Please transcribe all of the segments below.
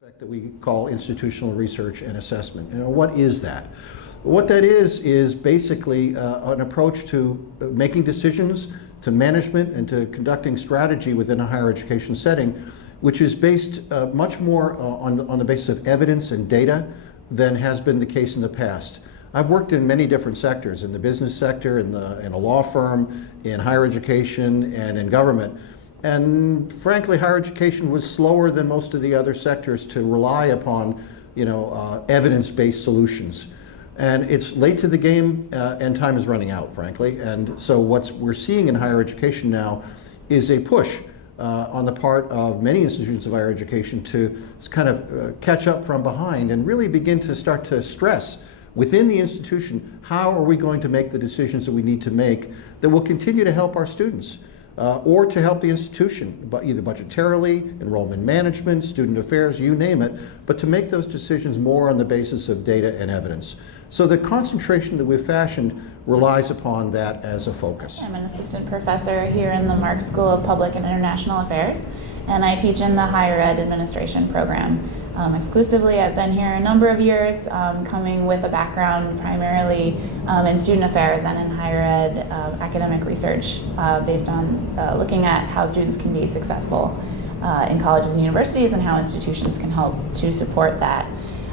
That we call institutional research and assessment. What is that? What that is basically an approach to making decisions, to management, and to conducting strategy within a higher education setting, which is based much more on the basis of evidence and data than has been the case in the past. I've worked in many different sectors, in the business sector, in a law firm, in higher education, and in government. And frankly, higher education was slower than most of the other sectors to rely upon, evidence-based solutions. And it's late to the game, and time is running out, frankly. And so what we're seeing in higher education now is a push on the part of many institutions of higher education to kind of catch up from behind and really begin to start to stress within the institution, how are we going to make the decisions that we need to make that will continue to help our students? Or to help the institution, but either budgetarily, enrollment management, student affairs, you name it, but to make those decisions more on the basis of data and evidence. So the concentration that we've fashioned relies upon that as a focus. I'm an assistant professor here in the Mark School of Public and International Affairs, and I teach in the Higher Ed Administration program. Exclusively. I've been here a number of years, coming with a background primarily in student affairs and in higher ed academic research based on looking at how students can be successful in colleges and universities and how institutions can help to support that.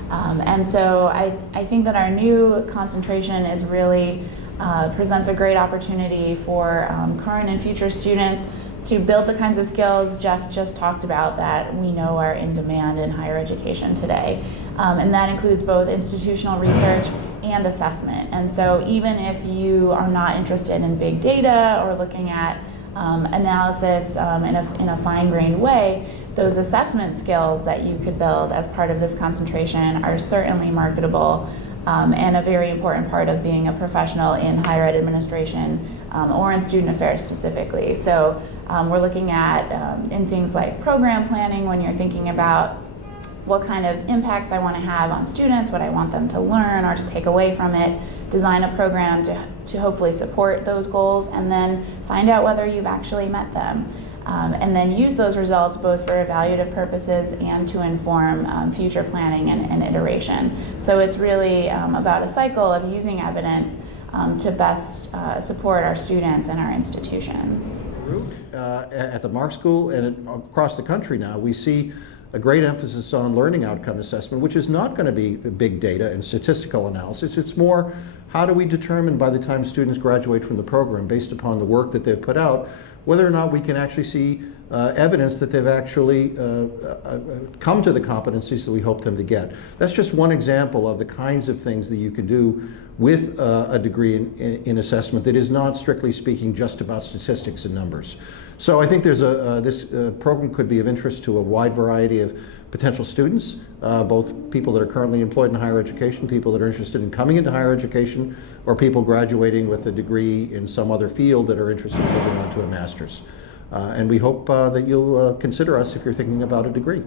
And so I think that our new concentration is really presents a great opportunity for current and future students to build the kinds of skills Jeff just talked about that we know are in demand in higher education today. And that includes both institutional research and assessment. And so even if you are not interested in big data or looking at analysis in a fine-grained way, those assessment skills that you could build as part of this concentration are certainly marketable and a very important part of being a professional in higher ed administration or in student affairs specifically. So we're looking at in things like program planning when you're thinking about what kind of impacts I want to have on students, what I want them to learn or to take away from it, design a program to hopefully support those goals, and then find out whether you've actually met them. And then use those results both for evaluative purposes and to inform future planning and iteration. So it's really about a cycle of using evidence to best support our students and our institutions. At the Mark School and across the country now, we see a great emphasis on learning outcome assessment, which is not going to be big data and statistical analysis. It's more, how do we determine by the time students graduate from the program, based upon the work that they've put out, whether or not we can actually see evidence that they've actually come to the competencies that we hope them to get. That's just one example of the kinds of things that you can do with a degree in assessment that is not, strictly speaking, just about statistics and numbers. So I think there's this program could be of interest to a wide variety of potential students, both people that are currently employed in higher education, people that are interested in coming into higher education, or people graduating with a degree in some other field that are interested in moving on to a master's. And we hope that you'll consider us if you're thinking about a degree.